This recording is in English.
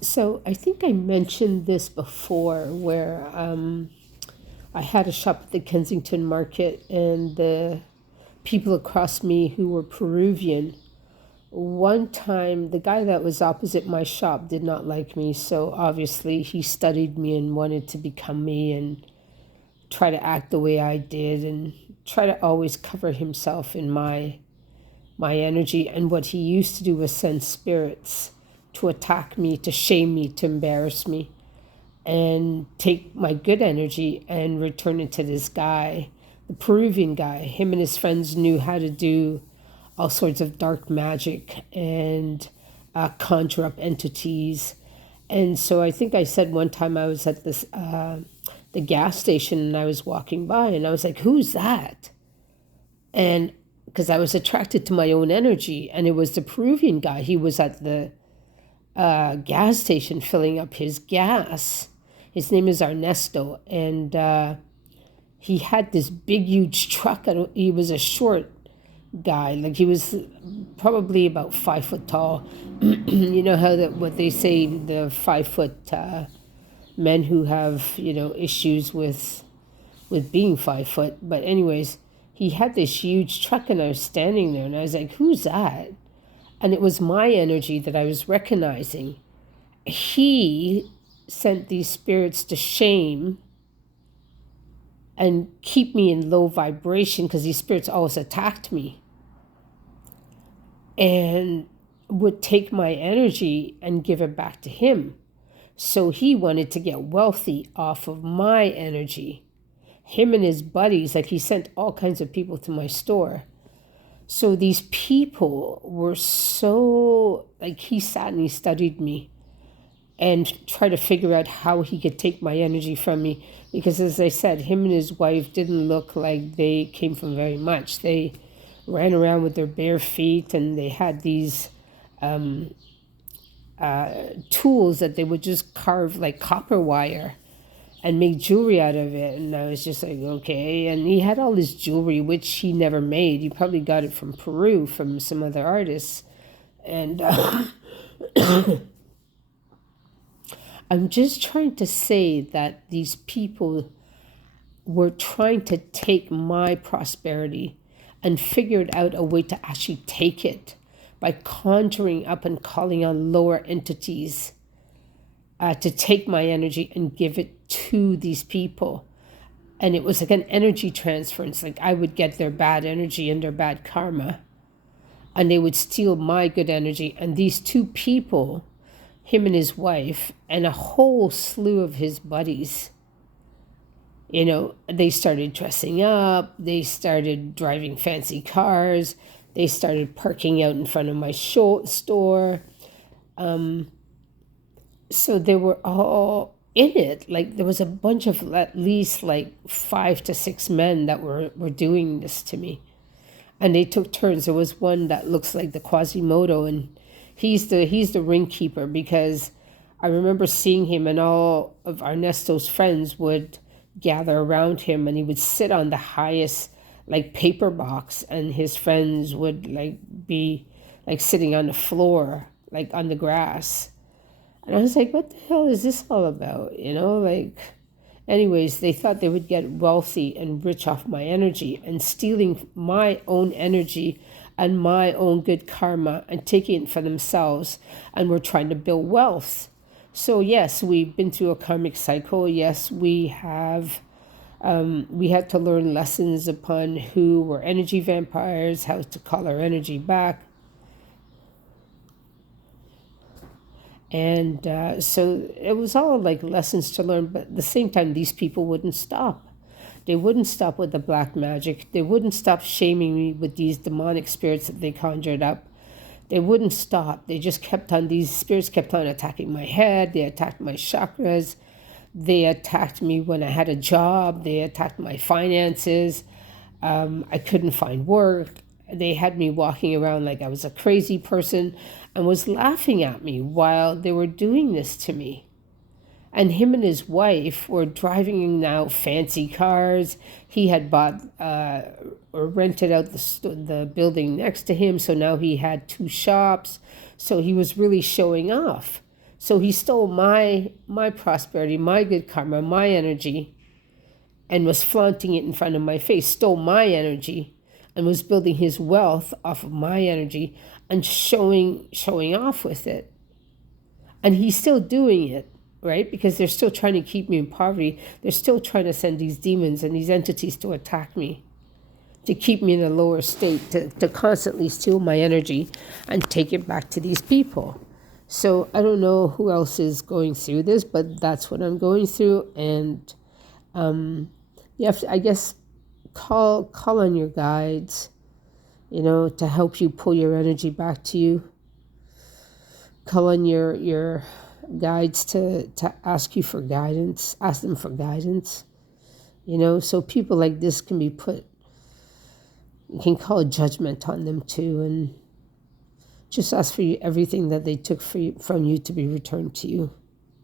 So I think I mentioned this before where I had a shop at the Kensington Market, and the people across me who were Peruvian, one time the guy that was opposite my shop did not like me. So obviously he studied me and wanted to become me and try to act the way I did and try to always cover himself in my energy. And what he used to do was send spirits to attack me, to shame me, to embarrass me, and take my good energy and return it to this guy, the Peruvian guy. Him and his friends knew how to do all sorts of dark magic and conjure up entities. And so I think I said one time I was at the gas station and I was walking by and I was like, "Who's that?" And because I was attracted to my own energy, and it was the Peruvian guy. He was at the gas station filling up his gas. His name is Ernesto, and he had this big, huge truck. He was a short guy, like he was probably about 5 foot tall. You know how that what they say, the 5 foot men who have issues with being 5 foot. But anyways, he had this huge truck, and I was standing there, and I was like, "Who's that?" And it was my energy that I was recognizing. He sent these spirits to shame and keep me in low vibration, because these spirits always attacked me and would take my energy and give it back to him. So he wanted to get wealthy off of my energy. Him and his buddies, like he sent all kinds of people to my store. So these people were so, like, he sat and he studied me and tried to figure out how he could take my energy from me. Because as I said, him and his wife didn't look like they came from very much. They ran around with their bare feet, and they had these tools that they would just carve like copper wire and make jewelry out of it. And I was just like, okay. And he had all this jewelry, which he never made. He probably got it from Peru, from some other artists. And I'm just trying to say that these people were trying to take my prosperity and figured out a way to actually take it by conjuring up and calling on lower entities to take my energy and give it to these people. And it was like an energy transference. Like I would get their bad energy and their bad karma, and they would steal my good energy. And these two people, him and his wife, and a whole slew of his buddies, they started dressing up, they started driving fancy cars, they started parking out in front of my store. So they were all in it. Like there was a bunch of at least like 5 to 6 men that were doing this to me. And they took turns. There was one that looks like the Quasimodo, and he's the ring keeper, because I remember seeing him, and all of Ernesto's friends would gather around him, and he would sit on the highest like paper box, and his friends would like be like sitting on the floor, like on the grass. And I was like, what the hell is this all about? Like, anyways, they thought they would get wealthy and rich off my energy, and stealing my own energy and my own good karma and taking it for themselves, and were trying to build wealth. So yes, we've been through a karmic cycle. Yes, we have. We had to learn lessons upon who were energy vampires, how to call our energy back. And so it was all like lessons to learn, but at the same time, these people wouldn't stop. They wouldn't stop with the black magic. They wouldn't stop shaming me with these demonic spirits that they conjured up. They wouldn't stop. They just kept on, these spirits kept on attacking my head. They attacked my chakras. They attacked me when I had a job. They attacked my finances. I couldn't find work. They had me walking around like I was a crazy person, and was laughing at me while they were doing this to me. And him and his wife were driving now fancy cars. He had bought or rented out the building next to him, so now he had 2 shops. So he was really showing off. So he stole my prosperity, my good karma, my energy, and was flaunting it in front of my face, stole my energy and was building his wealth off of my energy and showing off with it. And he's still doing it, right? Because they're still trying to keep me in poverty. They're still trying to send these demons and these entities to attack me, to keep me in a lower state, to constantly steal my energy and take it back to these people. So I don't know who else is going through this, but that's what I'm going through. And you have to, I guess, call on your guides, to help you pull your energy back to you. Call on your guides to ask you for guidance, ask them for guidance, so people like this can be put, you can call judgment on them too, and just ask for everything that they took from you to be returned to you.